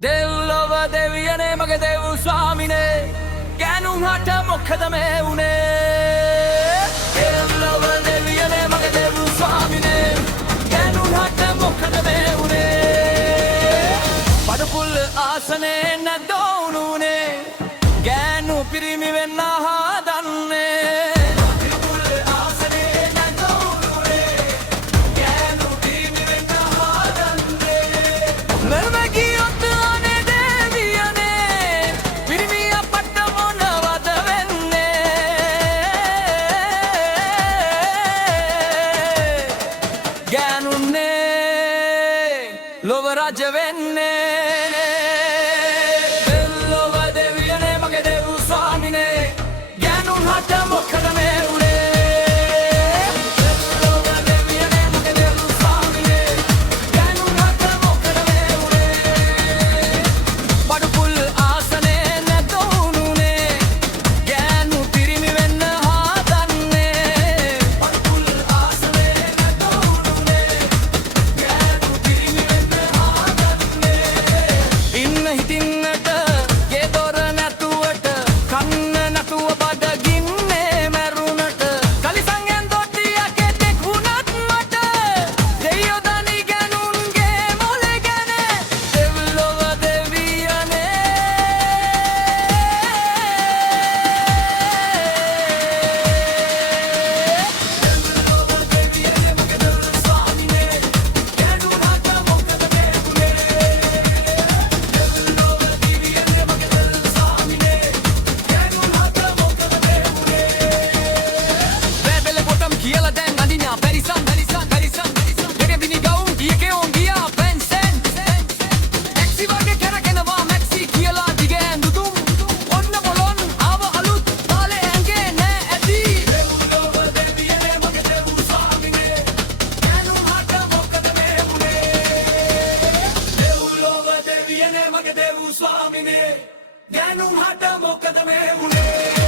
දෙව්ලොව දෙවියනේ මගේ දෙව් ස්වාමිනේ ගෑනුන්ට මොකද මේ උනේ දෙව්ලොව දෙවියනේ මගේ දෙව් ස්වාමිනේ ගෑනුන්ට මොකද මේ උනේ පඩපුල් ආසනේ නැදෝනුනේ ගෑනු පිරිමි වෙන්න හදන්නේ ලොව රජ වෙන්නේ දෙව්ලොව දෙවියනේ මගේ දෙව් ස්වාමිනේ ගෑනුන්ට මොකද මේ උනේ දෙව්ලොව දෙවියනේ මගේ දෙව් ස්වාමිනේ ගෑනුන්ට මොකද මේ උනේ බඩුපුල් ආසනේ නැදෝනුනේ ගෑනු පිරිමි වෙන්න හදන්නේ බඩුපුල් ආසනේ නැදෝනුනේ ගෑනු පිරිමි වෙන්න හිටින්නට ගේ දොර නැතුවට කන්න නැතුව බඩගින්නේ මැරුණට කලිසංගෙන් දොට්ටියකේ තෙක් වුණත් මට දෙයියෝ දනි ගෑනුන්ගේ මොලේ ගැන දෙව්ලොව දෙවියනේ දෙව්ලොව දෙවියනේ මගේ දෙව් ස්වාමිනේ ගෑනුන්ට මොකද මේ උනේ කියලා දැන් අඳිනා පරිසම් දෙකදිනි ගවුම් කීකේ ඕන් ගියා පෙන්සෙන් ටැක්සි වගේ කරගෙනවා මැක්සි කියලා දිගෑන් දුතුම් ඔන්න පොලොන් ආව අලුත් තාලේ ඇඟේ නෑ ඇති දෙව්ලොව දෙවියනේ මගේ දෙව් ස්වාමිනේ ගෑනුන්ට මොකද මේ උනේ දෙව්ලොව දෙවියනේ මගේ දෙව් ස්වාමිනේ ගෑනුන්ට මොකද මේ උනේ